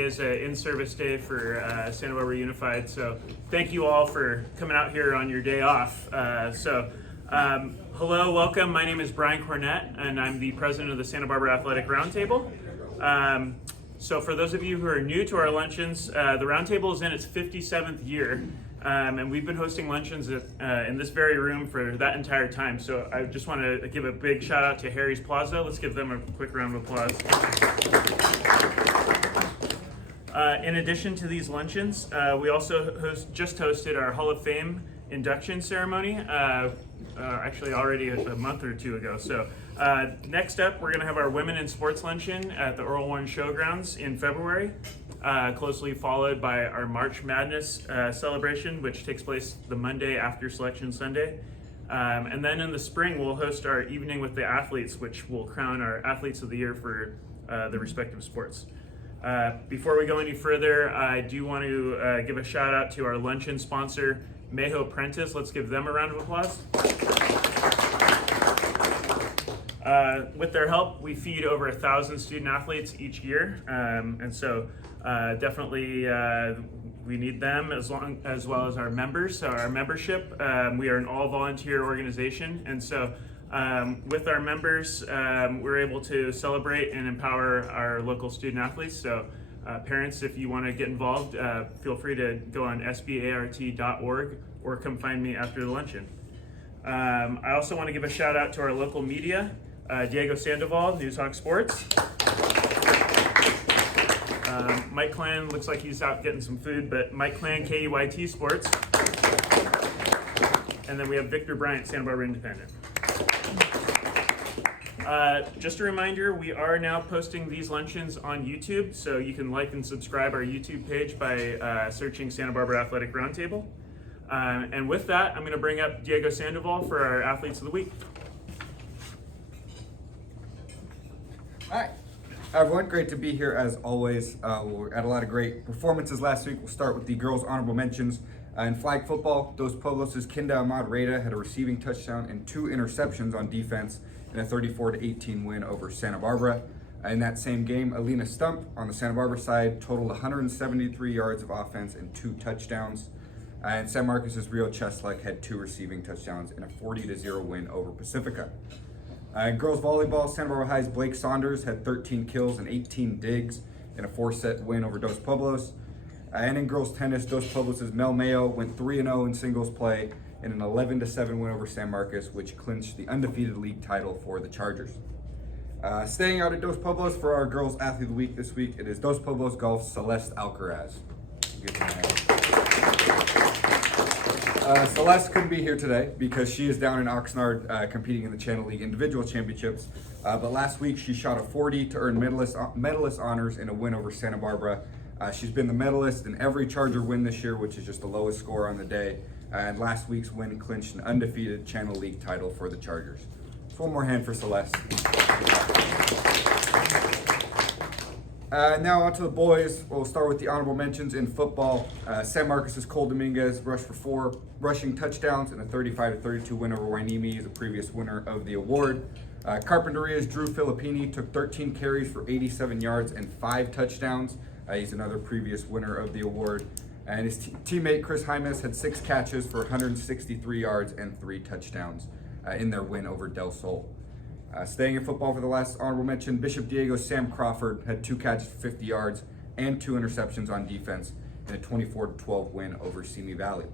Is an in-service day for Santa Barbara Unified, so thank you all for coming out here on your day off. Hello, welcome. My name is Brian Cornett, and I'm the president of the Santa Barbara Athletic Roundtable. So for those of you who are new to our luncheons, the Roundtable is in its 57th year, and we've been hosting luncheons in this very room for that entire time. So I just want to give a big shout out to Harry's Plaza. Let's give them a quick round of applause. In addition to these luncheons, we also just hosted our Hall of Fame induction ceremony, actually already a month or two ago. So next up, we're going to have our Women in Sports Luncheon at the Earl Warren Showgrounds in February, closely followed by our March Madness celebration, which takes place the Monday after Selection Sunday. And then in the spring, we'll host our Evening with the Athletes, which will crown our Athletes of the Year for the respective sports. Before we go any further, I do want to give a shout out to our luncheon sponsor, Mayho Prentice. Let's give them a round of applause. With their help, we feed over 1,000 student athletes each year, and so definitely we need them as well as our members. So our membership, we are an all-volunteer organization, and so with our members, we're able to celebrate and empower our local student athletes. So parents, if you want to get involved, feel free to go on SBART.org or come find me after the luncheon. I also want to give a shout out to our local media, Diego Sandoval, Newshawk Sports. Mike Clan looks like he's out getting some food, but Mike Clan, KEYT Sports. And then we have Victor Bryant, Santa Barbara Independent. Just a reminder, we are now posting these luncheons on YouTube, so you can like and subscribe our YouTube page by searching Santa Barbara Athletic Roundtable. And with that, I'm going to bring up Diego Sandoval for our Athletes of the Week. Hi everyone, great to be here as always. We had a lot of great performances last week. We'll start with the girls' honorable mentions. In flag football, Dos Poblos' Kinda Ahmad Reda had a receiving touchdown and 2 interceptions on defense in a 34-18 win over Santa Barbara. In that same game, Alina Stump on the Santa Barbara side totaled 173 yards of offense and 2 touchdowns. And San Marcos' Rio Cheslek had 2 receiving touchdowns in a 40-0 win over Pacifica. In girls volleyball, Santa Barbara High's Blake Saunders had 13 kills and 18 digs in a 4-set win over Dos Poblos. And in girls tennis, Dos Poblos' Mel Mayo went 3-0 in singles play in an 11-7 win over San Marcos, which clinched the undefeated league title for the Chargers. Staying out at Dos Poblos for our girls athlete of the week this week, it is Dos Poblos Golf's Celeste Alcaraz. Celeste couldn't be here today because she is down in Oxnard competing in the Channel League Individual Championships. But last week she shot a 40 to earn medalist honors in a win over Santa Barbara. She's been the medalist in every Charger win this year, which is just the lowest score on the day. And last week's win clinched an undefeated Channel League title for the Chargers. So one more hand for Celeste. Now on to the boys. We'll start with the honorable mentions in football. San Marcos' Cole Dominguez rushed for 4 rushing touchdowns in a 35-32 win over Wainimi. He's a previous winner of the award. Carpinteria's Drew Filippini took 13 carries for 87 yards and 5 touchdowns. He's another previous winner of the award. And his teammate Chris Hymas had 6 catches for 163 yards and 3 touchdowns in their win over Del Sol. Staying in football for the last honorable mention, Bishop Diego's Sam Crawford had 2 catches for 50 yards and 2 interceptions on defense in a 24-12 win over Simi Valley.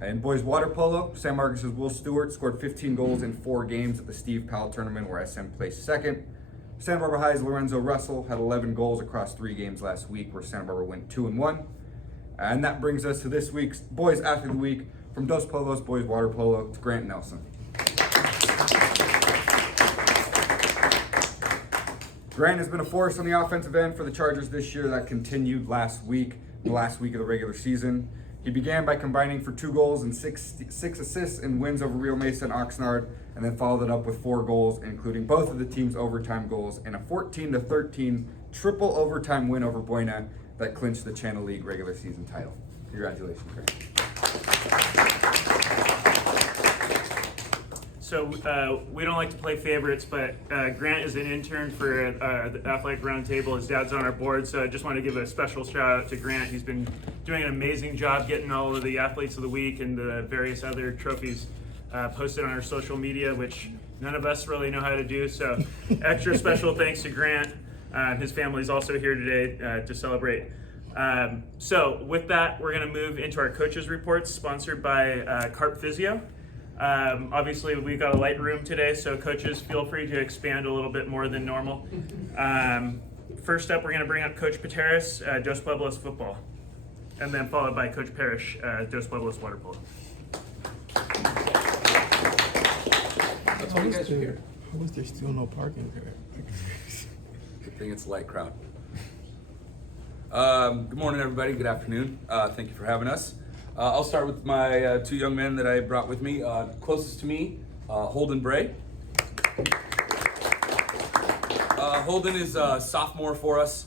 In boys water polo, San Marcos' Will Stewart scored 15 goals in 4 games at the Steve Powell tournament where SM placed second. Santa Barbara High's Lorenzo Russell had 11 goals across 3 games last week where Santa Barbara went 2-1. And that brings us to this week's Boys Athlete of the Week. From Dos Polos Boys Water Polo, it's Grant Nelson. Grant has been a force on the offensive end for the Chargers this year. That continued last week, the last week of the regular season. He began by combining for 2 goals and 6 assists in wins over Rio Mesa and Oxnard, and then followed it up with 4 goals, including both of the team's overtime goals, and a 14-13 triple overtime win over Buena that clinched the Channel League regular season title. Congratulations, Grant. So we don't like to play favorites, but Grant is an intern for the Athletic Roundtable. His dad's on our board, so I just want to give a special shout out to Grant. He's been doing an amazing job getting all of the athletes of the week and the various other trophies posted on our social media, which none of us really know how to do. So extra special thanks to Grant. His family's also here today to celebrate. So with that, we're going to move into our coaches reports, sponsored by Carp Physio. Obviously, we've got a light room today, so coaches, feel free to expand a little bit more than normal. First up, we're going to bring up Coach Pateras, Dos Pueblos football, and then followed by Coach Parrish, Dos Pueblos water polo. That's why you guys are here. How is there still no parking there? Good thing it's a light crowd. Good morning, everybody. Good afternoon. Thank you for having us. I'll start with my two young men that I brought with me. Closest to me, Holden Bray. Holden is a sophomore for us.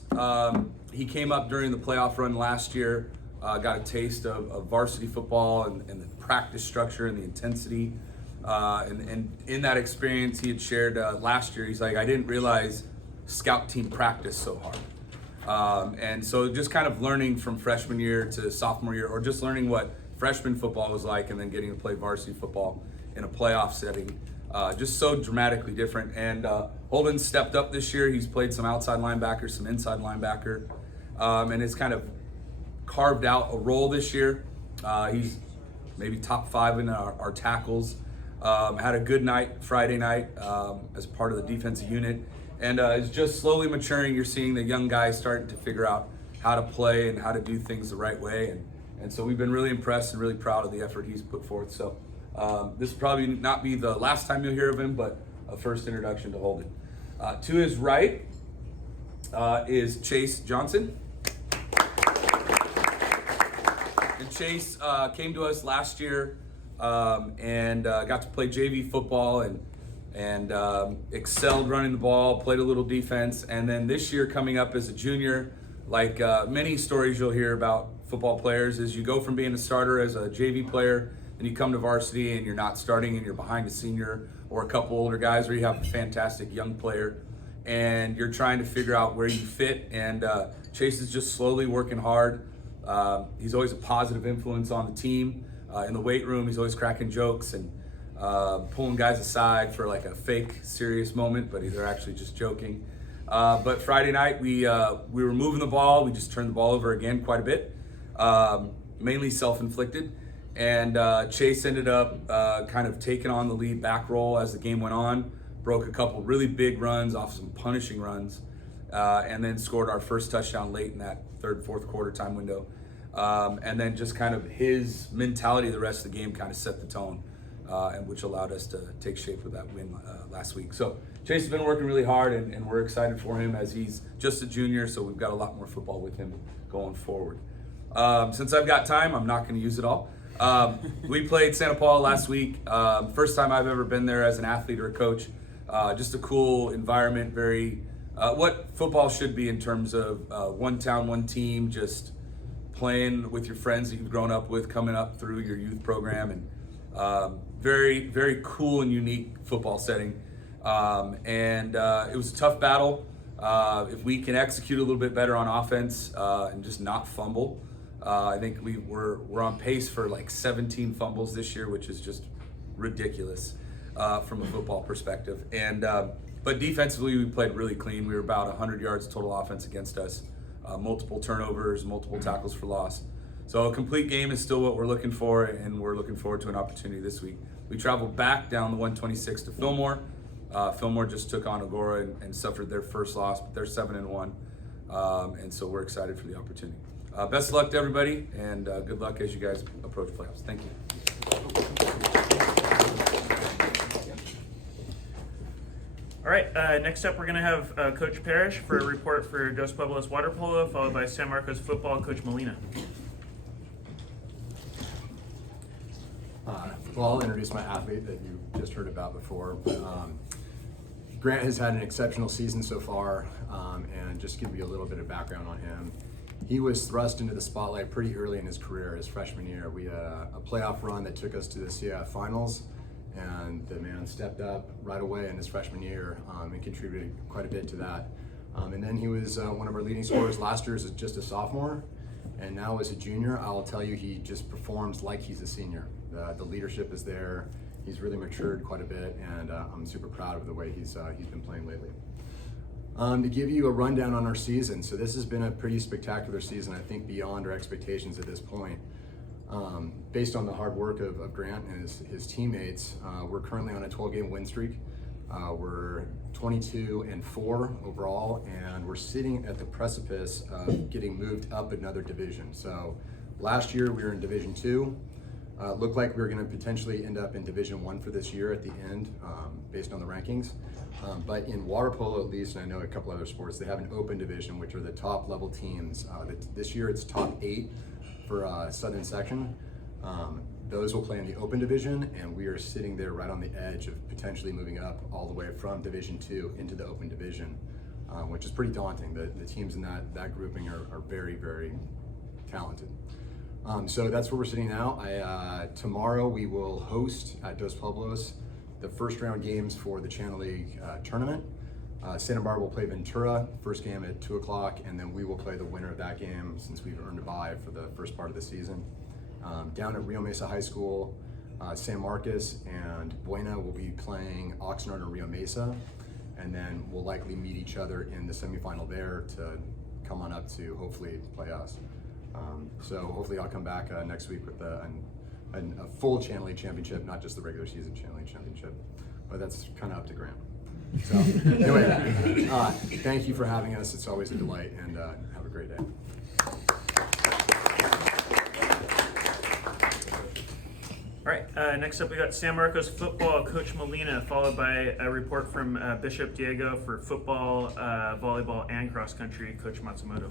He came up during the playoff run last year, got a taste of varsity football and the practice structure and the intensity. And in that experience, he had shared last year, he's like, I didn't realize scout team practice so hard. And so just kind of learning from freshman year to sophomore year, or just learning what freshman football was like and then getting to play varsity football in a playoff setting, just so dramatically different. And Holden stepped up this year. He's played some outside linebacker, some inside linebacker, and has kind of carved out a role this year. He's maybe top 5 in our tackles. Had a good night Friday night as part of the defensive unit. And is just slowly maturing. You're seeing the young guys starting to figure out how to play and how to do things the right way. And so we've been really impressed and really proud of the effort he's put forth. So this will probably not be the last time you'll hear of him, but a first introduction to Holden. To his right is Chase Johnson. And Chase came to us last year and got to play JV football and excelled running the ball, played a little defense, and then this year coming up as a junior, like many stories you'll hear about football players, is you go from being a starter as a JV player, and you come to varsity and you're not starting and you're behind a senior or a couple older guys, or you have a fantastic young player, and you're trying to figure out where you fit, and Chase is just slowly working hard. He's always a positive influence on the team. In the weight room, he's always cracking jokes and pulling guys aside for like a fake serious moment, but they're actually just joking. But Friday night we were moving the ball. We just turned the ball over again quite a bit, mainly self-inflicted. And Chase ended up kind of taking on the lead back role as the game went on. Broke a couple really big runs off some punishing runs, and then scored our first touchdown late in that third, fourth quarter time window. And then just kind of his mentality the rest of the game kind of set the tone. And which allowed us to take shape with that win last week. So Chase has been working really hard, and we're excited for him as he's just a junior, so we've got a lot more football with him going forward. Since I've got time, I'm not going to use it all. We played Santa Paula last week. First time I've ever been there as an athlete or a coach. Just a cool environment, very what football should be in terms of one town, one team, just playing with your friends that you've grown up with, coming up through your youth program, and very, very cool and unique football setting. And it was a tough battle. If we can execute a little bit better on offense and just not fumble, I think we're on pace for like 17 fumbles this year, which is just ridiculous from a football perspective. And but defensively, we played really clean. We were about 100 yards total offense against us, multiple turnovers, multiple tackles for loss. So a complete game is still what we're looking for, and we're looking forward to an opportunity this week. We traveled back down the 126 to Fillmore. Fillmore just took on Agora and suffered their first loss, but they're 7-1, and so we're excited for the opportunity. Best of luck to everybody, and good luck as you guys approach playoffs. Thank you. All right, next up we're going to have Coach Parrish for a report for Dos Pueblos water polo, followed by San Marcos football, Coach Molina. Well, I'll introduce my athlete that you just heard about before. Grant has had an exceptional season so far, and just give you a little bit of background on him. He was thrust into the spotlight pretty early in his career, his freshman year. We had a playoff run that took us to the CIF finals, and the man stepped up right away in his freshman year and contributed quite a bit to that. And then he was one of our leading scorers last year as just a sophomore, and now as a junior, I'll tell you, he just performs like he's a senior. The leadership is there. He's really matured quite a bit, and I'm super proud of the way he's been playing lately. To give you a rundown on our season, so this has been a pretty spectacular season, I think beyond our expectations at this point. Based on the hard work of Grant and his teammates, we're currently on a 12-game win streak. We're 22-4 overall, and we're sitting at the precipice of getting moved up another division. So last year we were in Division 2. Looked like we were going to potentially end up in Division 1 for this year at the end, based on the rankings. But in water polo, at least, and I know a couple other sports, they have an open division, which are the top level teams. This year it's top 8 for Southern Section. Those will play in the open division, and we are sitting there right on the edge of potentially moving up all the way from Division 2 into the open division, which is pretty daunting. The teams in that grouping are very, very talented. So that's where we're sitting now. Tomorrow we will host at Dos Pueblos the first round games for the Channel League tournament. Santa Barbara will play Ventura, first game at 2 o'clock, and then we will play the winner of that game since we've earned a bye for the first part of the season. Down at Rio Mesa High School, San Marcos and Buena will be playing Oxnard and Rio Mesa, and then we'll likely meet each other in the semifinal there to come on up to hopefully play us. So hopefully I'll come back next week with a full Channel League championship, not just the regular season Channel League championship, but that's kind of up to Grant. So anyway, thank you for having us. It's always a delight, and have a great day. All right, next up we got San Marcos football, Coach Molina, followed by a report from Bishop Diego for football, volleyball, and cross country, Coach Matsumoto.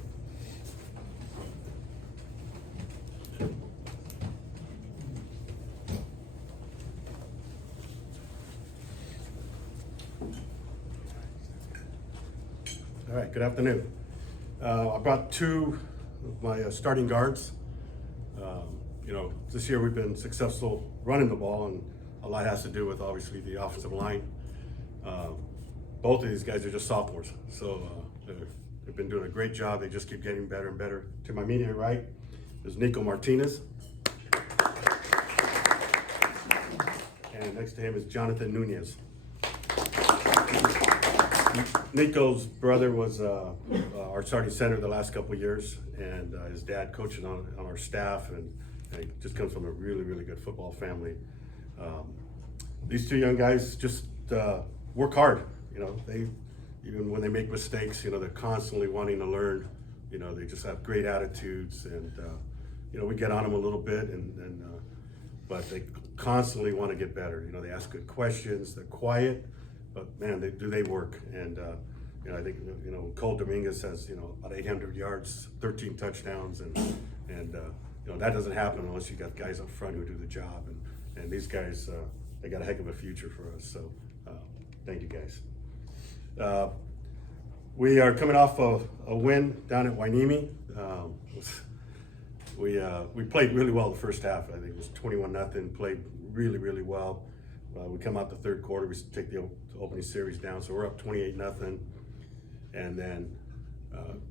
All right, good afternoon. I brought two of my starting guards. This year we've been successful running the ball, and a lot has to do with obviously the offensive line. Both of these guys are just sophomores, so they've been doing a great job. They just keep getting better and better. To my immediate right is Nico Martinez, and next to him is Jonathan Nunez. Nico's brother was our starting center the last couple of years, and his dad coaching on our staff, and he just comes from a really, really good football family. These two young guys just work hard. They even when they make mistakes, they're constantly wanting to learn. They just have great attitudes, and we get on them a little bit, but they constantly want to get better. They ask good questions. They're quiet. But man, they work, and I think Cole Dominguez has about 800 yards, 13 touchdowns, and that doesn't happen unless you got guys up front who do the job, and these guys they got a heck of a future for us. So thank you guys. We are coming off a win down at Wainimi. We played really well the first half. I think it was 21-0. Played really, really well. We come out the third quarter, we take the opening series down, so we're up 28-0. And then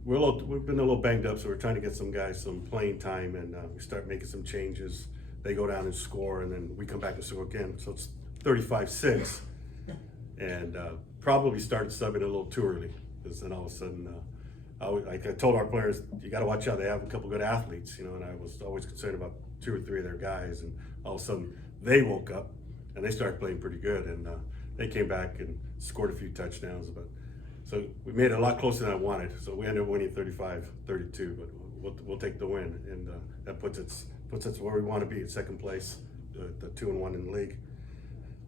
we've been a little banged up, so we're trying to get some guys some playing time, and we start making some changes. They go down and score, and then we come back and score again. So it's 35-6, and probably started subbing a little too early, because then all of a sudden, I told our players, you got to watch out. They have a couple good athletes, and I was always concerned about 2 or 3 of their guys, and all of a sudden they woke up. And they started playing pretty good, and they came back and scored a few touchdowns. So we made it a lot closer than I wanted. So we ended up winning 35-32, but we'll take the win, and that puts us where we want to be at second place, the 2-1 in the league.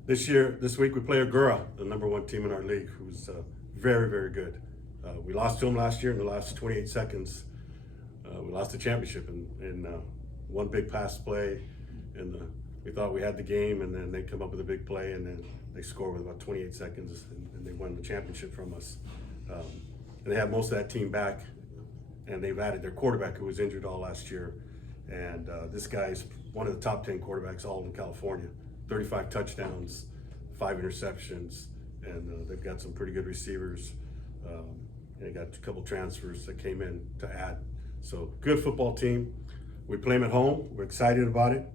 This week we play Agoura, the #1 team in our league, who's very, very good. We lost to them last year in the last 28 seconds. We lost the championship in one big pass play, and we thought we had the game, and then they come up with a big play, and then they score with about 28 seconds, and they won the championship from us. And they have most of that team back, and they've added their quarterback who was injured all last year. And this guy's one of the top 10 quarterbacks all in California. 35 touchdowns, 5 interceptions, and they've got some pretty good receivers. And they got a couple transfers that came in to add. So good football team. We play them at home. We're excited about it.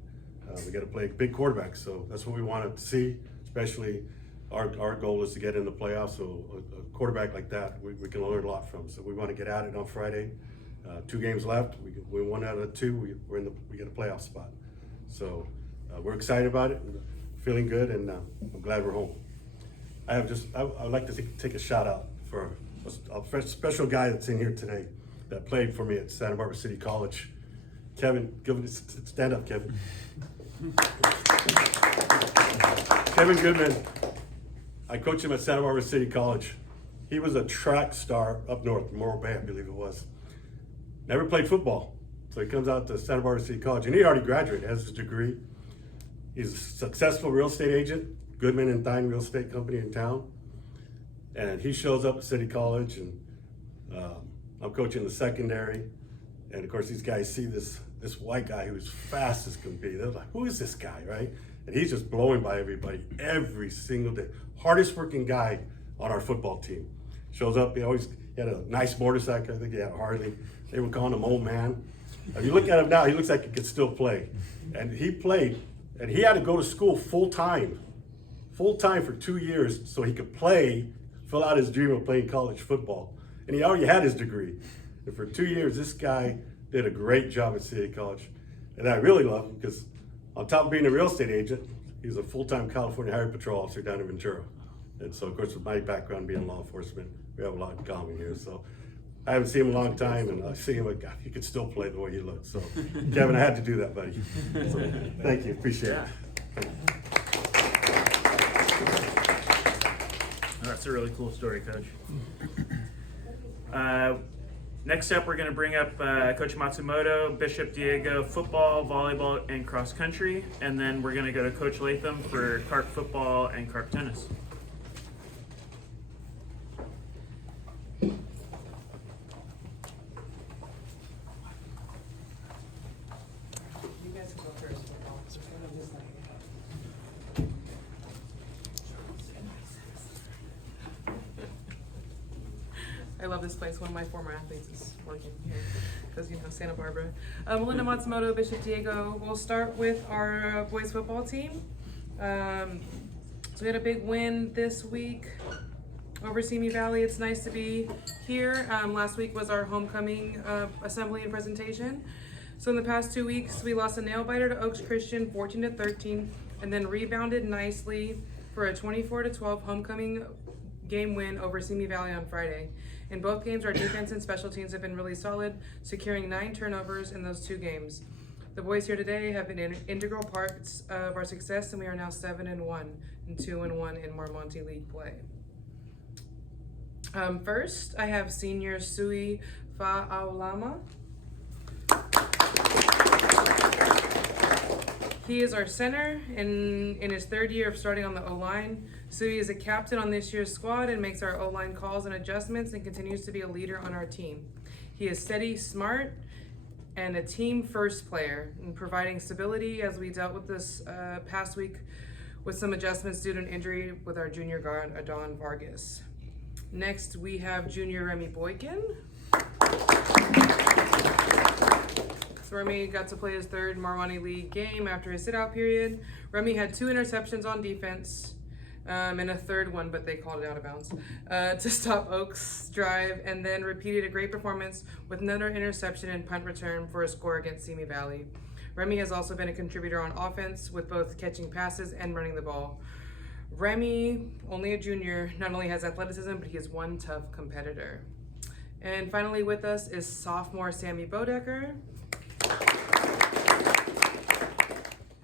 We got to play big quarterbacks, so that's what we wanted to see. Especially our goal is to get in the playoffs. So a quarterback like that, we can learn a lot from. So we want to get at it on Friday. 2 games left. We win 1 out of 2. We get a playoff spot. So we're excited about it. Feeling good, and I'm glad we're home. I'd like to take a shout out for a special guy that's in here today that played for me at Santa Barbara City College. Kevin, stand up, Kevin. Kevin Goodman. I coached him at Santa Barbara City College. He was a track star up north, Morro Bay, I believe it was. Never played football. So he comes out to Santa Barbara City College, and he already graduated, has his degree. He's a successful real estate agent, Goodman and Thine Real Estate Company in town. And he shows up at City College, and I'm coaching the secondary. And of course, these guys see this white guy who's fast as can be. They're like, who is this guy, right? And he's just blowing by everybody every single day. Hardest working guy on our football team. Shows up, he had a nice motorcycle. I think he had a Harley. They were calling him Old Man. If you look at him now, he looks like he could still play. And he played, and he had to go to school full time for 2 years so he could fill out his dream of playing college football. And he already had his degree. And for 2 years, this guy did a great job at City College. And I really love him because on top of being a real estate agent, he's a full-time California Highway Patrol officer down in Ventura. And so, of course, with my background being law enforcement, we have a lot in common here. So I haven't seen him in a long time, and I see him, like, God, he could still play the way he looks. So, Kevin, I had to do that, buddy. So, thank you. Appreciate it. That's a really cool story, Coach. Next up, we're going to bring up Coach Matsumoto, Bishop Diego football, volleyball, and cross country. And then we're going to go to Coach Latham for carp football and carp tennis. I love this place. One of my former athletes is working here because, Santa Barbara. Melinda Matsumoto, Bishop Diego. We'll start with our boys football team. So we had a big win this week over Simi Valley. It's nice to be here. Last week was our homecoming assembly and presentation. So in the past 2 weeks, we lost a nail biter to Oaks Christian, 14-13, and then rebounded nicely for a 24-12 homecoming game win over Simi Valley on Friday. In both games, our defense and special teams have been really solid, securing 9 turnovers in those 2 games. The boys here today have been integral parts of our success, and we are now 7-1 and 2-1 in Marmonte League play. First, I have senior Sui Fa'aulama. He is our center in his 3rd year of starting on the O-line. Sui is a captain on this year's squad and makes our O-line calls and adjustments and continues to be a leader on our team. He is steady, smart, and a team-first player, in providing stability as we dealt with this past week with some adjustments due to an injury with our junior guard, Adon Vargas. Next, we have junior Remy Boykin. Remy got to play his 3rd Marwani League game after his sit-out period. Remy had 2 interceptions on defense, and a 3rd one, but they called it out of bounds, to stop Oaks' drive, and then repeated a great performance with another interception and punt return for a score against Simi Valley. Remy has also been a contributor on offense with both catching passes and running the ball. Remy, only a junior, not only has athleticism, but he is one tough competitor. And finally with us is sophomore Sammy Bodecker.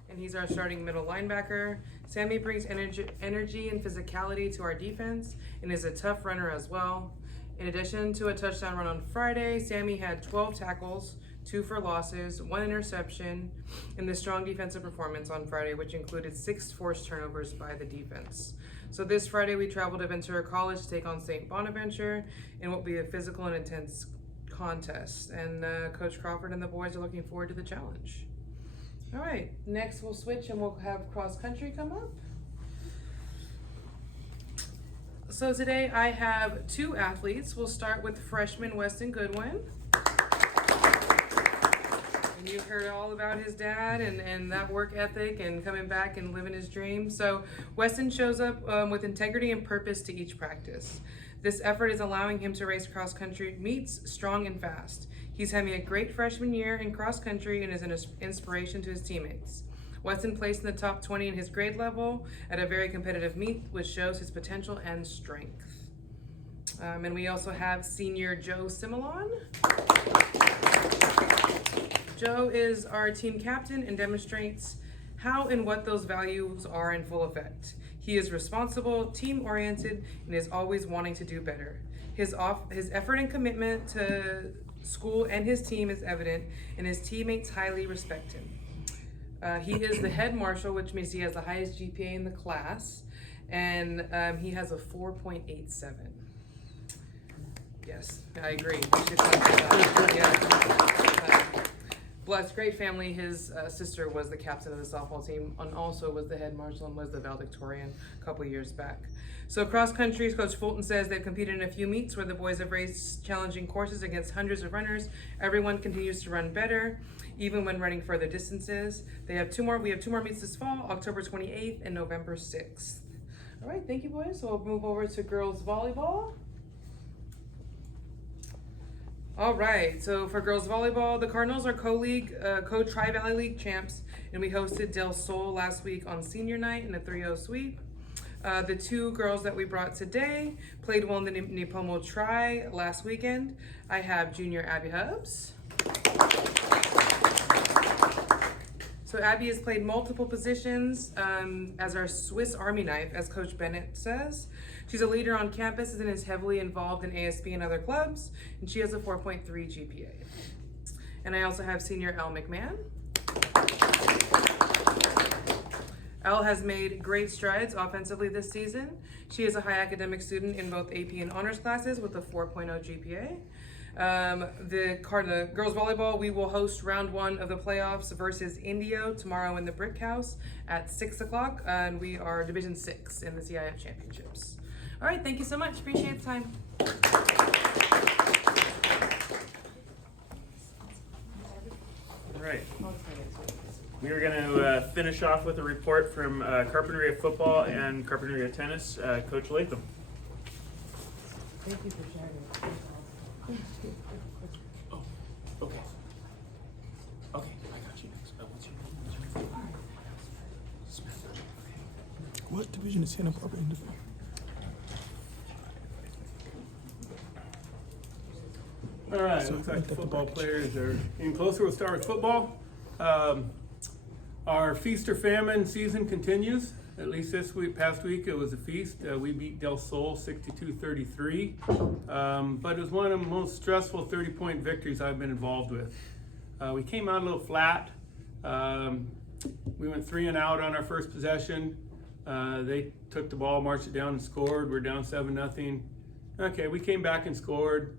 And he's our starting middle linebacker. Sammy brings energy and physicality to our defense and is a tough runner as well. In addition to a touchdown run on Friday, Sammy had 12 tackles, 2 for losses, 1 interception in the strong defensive performance on Friday, which included 6 forced turnovers by the defense. So this Friday we traveled to Ventura College to take on St. Bonaventure in what will be a physical and intense contest. And Coach Crawford and the boys are looking forward to the challenge. All right, next we'll switch and we'll have cross country come up. So today I have two athletes. We'll start with freshman Weston Goodwin. And you've heard all about his dad and that work ethic and coming back and living his dream. So Weston shows up with integrity and purpose to each practice. This effort is allowing him to race cross country meets strong and fast. He's having a great freshman year in cross country and is an inspiration to his teammates. Weston placed in the top 20 in his grade level at a very competitive meet, which shows his potential and strength. And we also have senior Joe Similon. Joe is our team captain and demonstrates how and what those values are in full effect. He is responsible, team-oriented, and is always wanting to do better. His effort and commitment to school and his team is evident, and his teammates highly respect him. He is the head marshal, which means he has the highest GPA in the class, and he has a 4.87. Yes, I agree. We should talk about that. Blessed, great family. His sister was the captain of the softball team and also was the head marshal and was the valedictorian a couple years back. So cross country, Coach Fulton says they've competed in a few meets where the boys have raced challenging courses against hundreds of runners. Everyone continues to run better, even when running further distances. We have two more meets this fall, October 28th and November 6th. All right, thank you, boys. So we'll move over to girls volleyball. All right, so for girls volleyball, the Cardinals are co-Tri-Valley League champs, and we hosted Del Sol last week on senior night in a 3-0 sweep. The two girls that we brought today played well in the Nipomo Tri last weekend. I have junior Abby Hubbs. So Abby has played multiple positions as our Swiss Army knife, as Coach Bennett says. She's a leader on campus and is heavily involved in ASB and other clubs, and she has a 4.3 GPA. And I also have senior Elle McMahon. Elle has made great strides offensively this season. She is a high academic student in both AP and honors classes with a 4.0 GPA. The girls volleyball, we will host round 1 of the playoffs versus Indio tomorrow in the Brick House at 6 o'clock, and we are Division 6 in the CIF Championships. All right, thank you so much. Appreciate the time. All right. We are going to finish off with a report from Carpinteria football and Carpinteria tennis. Coach Latham. Thank you for sharing. Oh, okay. Okay, I got you next. What's your name? What division is Santa Barbara in? All right, So looks I like the think football the players are getting closer. We'll start with football. Our feast or famine season continues. At least this past week, it was a feast. We beat Del Sol 62-33, but it was one of the most stressful 30-point victories I've been involved with. We came out a little flat. We went 3 and out on our first possession. They took the ball, marched it down and scored. We're down 7-0. Okay, we came back and scored.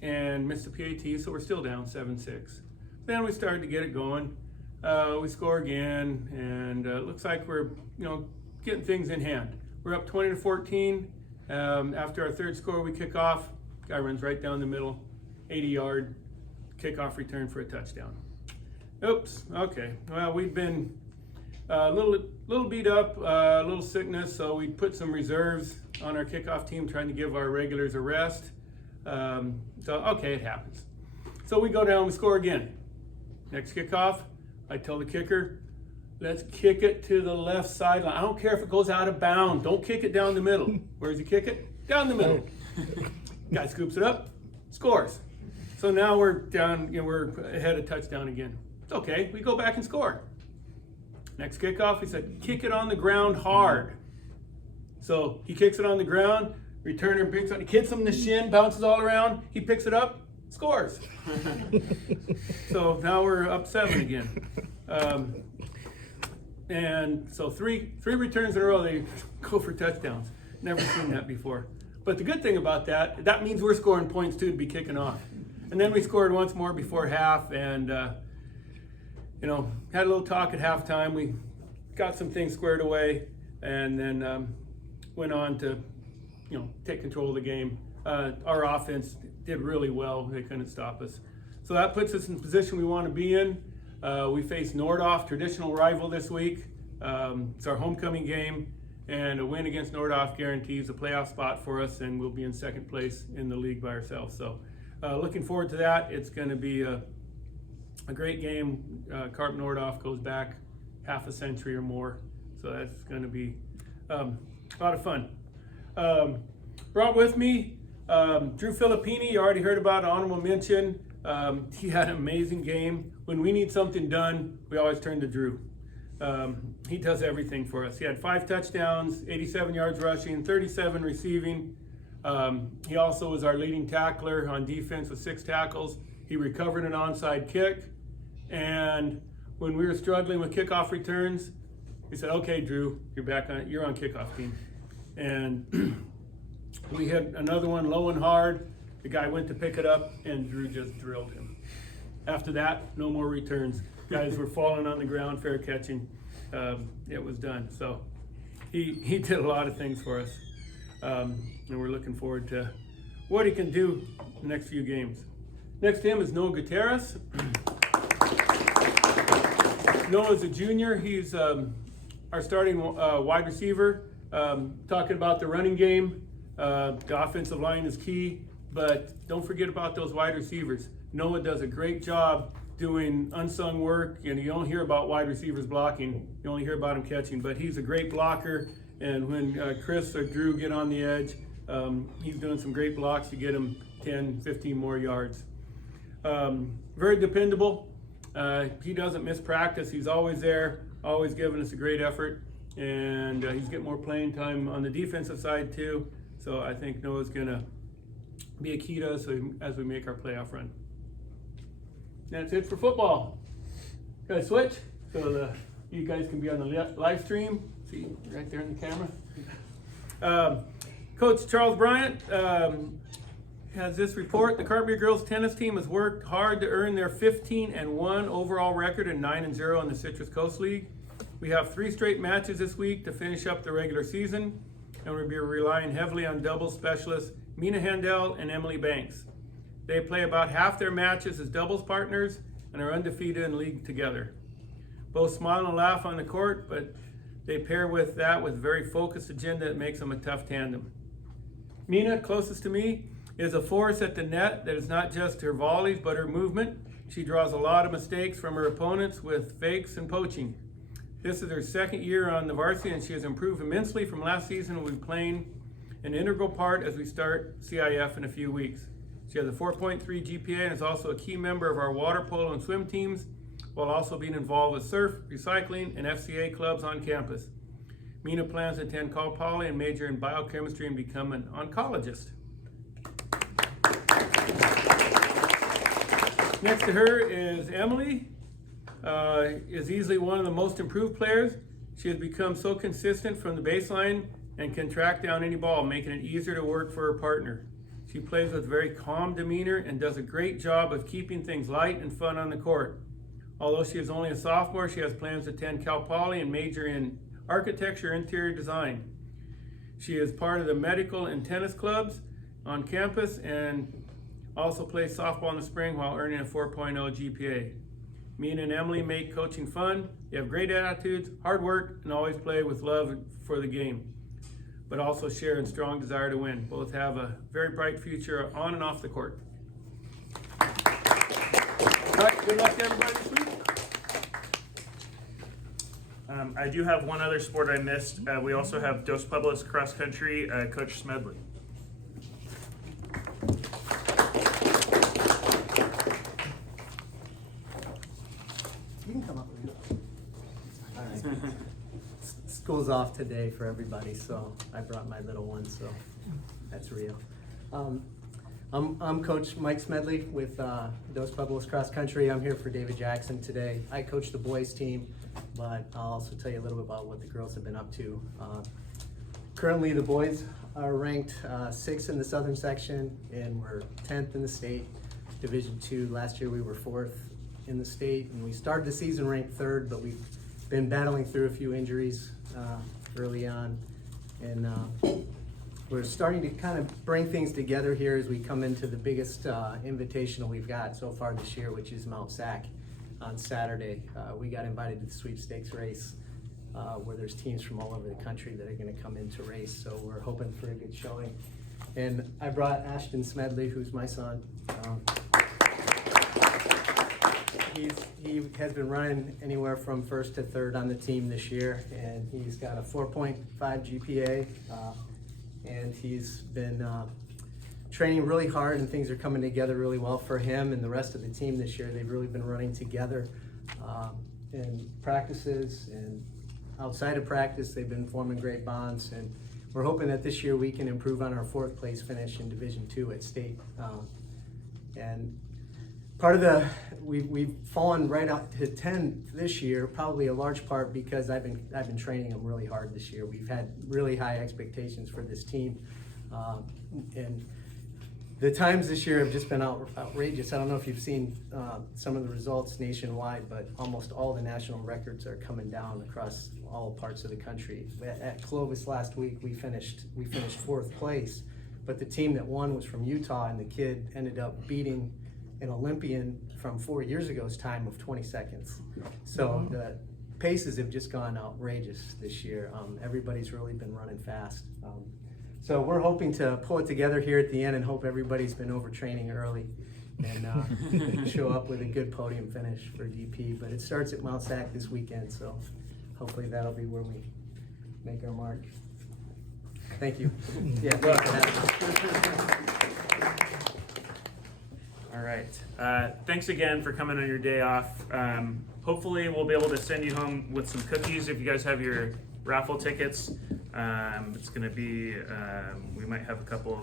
And missed the PAT, so we're still down 7-6. Then we started to get it going. We score again, and it looks like we're getting things in hand. We're up 20-14. After our third score, we kick off. Guy runs right down the middle, 80-yard kickoff return for a touchdown. Oops. Okay. Well, we've been a little beat up, a little sickness, so we put some reserves on our kickoff team, trying to give our regulars a rest. Okay, it happens. So we go down, we score again. Next kickoff, I tell the kicker, let's kick it to the left sideline. I don't care if it goes out of bounds. Don't kick it down the middle. Where does he kick it? Down the middle. Guy scoops it up, scores. So now we're down, we're ahead of touchdown again. It's okay, we go back and score. Next kickoff, he said, kick it on the ground hard. So he kicks it on the ground. Returner picks it, hits him in the shin, bounces all around. He picks it up, scores. So now we're up 7 again. And so three returns in a row, they go for touchdowns. Never seen that before. But the good thing about that means we're scoring points too to be kicking off. And then we scored once more before half, and had a little talk at halftime. We got some things squared away, and then went on to, take control of the game. Our offense did really well. They couldn't stop us. So that puts us in the position we want to be in. We face Nordhoff, traditional rival this week. It's our homecoming game, and a win against Nordhoff guarantees a playoff spot for us, and we'll be in second place in the league by ourselves. So looking forward to that. It's going to be a great game. Carp Nordhoff goes back half a century or more, so that's going to be a lot of fun. Brought with me Drew Filippini. You already heard about, honorable mention. He had an amazing game. When we need something done, we always turn to Drew. He does everything for us. He had 5 touchdowns, 87 yards rushing, 37 receiving. He also was our leading tackler on defense with 6 tackles. He recovered an onside kick. And when we were struggling with kickoff returns, he said, "Okay, Drew, you're on kickoff team." And we hit another one low and hard. The guy went to pick it up, and Drew just drilled him. After that, no more returns. Guys were falling on the ground, fair catching. It was done. So he did a lot of things for us. And we're looking forward to what he can do the next few games. Next to him is Noah Gutierrez. Noah's a junior. He's our starting wide receiver. Talking about the running game, the offensive line is key, but don't forget about those wide receivers. Noah does a great job doing unsung work, and you don't hear about wide receivers blocking. You only hear about him catching, but he's a great blocker, and when Chris or Drew get on the edge, he's doing some great blocks to get him 10, 15 more yards. Very dependable. He doesn't miss practice. He's always there, always giving us a great effort, and he's getting more playing time on the defensive side too. So I think Noah's gonna be a key to us as we make our playoff run. That's it for football. Gotta switch so you guys can be on the live stream. See right there in the camera. Coach Charles Bryant has this report. The Carpenter girls tennis team has worked hard to earn their 15-1 overall record and 9-0 in the Citrus Coast League. We have 3 straight matches this week to finish up the regular season, and we'll be relying heavily on doubles specialists Mina Handel and Emily Banks. They play about half their matches as doubles partners and are undefeated in league together. Both smile and laugh on the court, but they pair with that with a very focused agenda that makes them a tough tandem. Mina, closest to me, is a force at the net that is not just her volleys, but her movement. She draws a lot of mistakes from her opponents with fakes and poaching. This is her 2nd year on the varsity, and she has improved immensely from last season and will be playing an integral part as we start CIF in a few weeks. She has a 4.3 GPA and is also a key member of our water polo and swim teams, while also being involved with surf, recycling, and FCA clubs on campus. Mina plans to attend Cal Poly and major in biochemistry and become an oncologist. Next to her is Emily, is easily one of the most improved players. She has become so consistent from the baseline and can track down any ball, making it easier to work for her partner. She plays with very calm demeanor and does a great job of keeping things light and fun on the court. Although she is only a sophomore, she has plans to attend Cal Poly and major in architecture and interior design. She is part of the medical and tennis clubs on campus and also plays softball in the spring while earning a 4.0 GPA. Mina and Emily make coaching fun. They have great attitudes, hard work, and always play with love for the game, but also share a strong desire to win. Both have a very bright future on and off the court. All right, good luck to everybody this week. I do have one other sport I missed. We also have Dos Pueblos cross country, Coach Smedley. You can come up with it. All right. School's off today for everybody, so I brought my little one, so that's real. I'm Coach Mike Smedley with Dos Pueblos Cross Country. I'm here for David Jackson today. I coach the boys team, but I'll also tell you a little bit about what the girls have been up to. Currently, the boys are ranked 6th in the Southern section, and we're 10th in the state. Division II, last year we were 4th in the state, and we started the season ranked third, but we've been battling through a few injuries early on, and we're starting to kind of bring things together here as we come into the biggest invitational we've got so far this year, which is Mount Sac on Saturday. We got invited to the sweepstakes race, where there's teams from all over the country that are going to come in to race, so we're hoping for a good showing. And I brought Ashton Smedley, who's my son. He has been running anywhere from first to third on the team this year, and he's got a 4.5 GPA, and he's been training really hard, and things are coming together really well for him and the rest of the team this year. They've really been running together in practices and outside of practice. They've been forming great bonds, and we're hoping that this year we can improve on our 4th place finish in Division II at state. And part of we've fallen right out to 10 this year, probably a large part because I've been training them really hard this year. We've had really high expectations for this team, and the times this year have just been outrageous. I don't know if you've seen some of the results nationwide, but almost all the national records are coming down across all parts of the country. At Clovis last week, we finished 4th place, but the team that won was from Utah, and the kid ended up beating an Olympian from 4 years ago's time of 20 seconds. So the paces have just gone outrageous this year. Everybody's really been running fast. So we're hoping to pull it together here at the end and hope everybody's been overtraining early and show up with a good podium finish for DP. But it starts at Mount Sac this weekend, so hopefully that'll be where we make our mark. Thank you. Yeah, thanks for having me. All right. Thanks again for coming on your day off. Hopefully we'll be able to send you home with some cookies if you guys have your raffle tickets. It's going to be, we might have a couple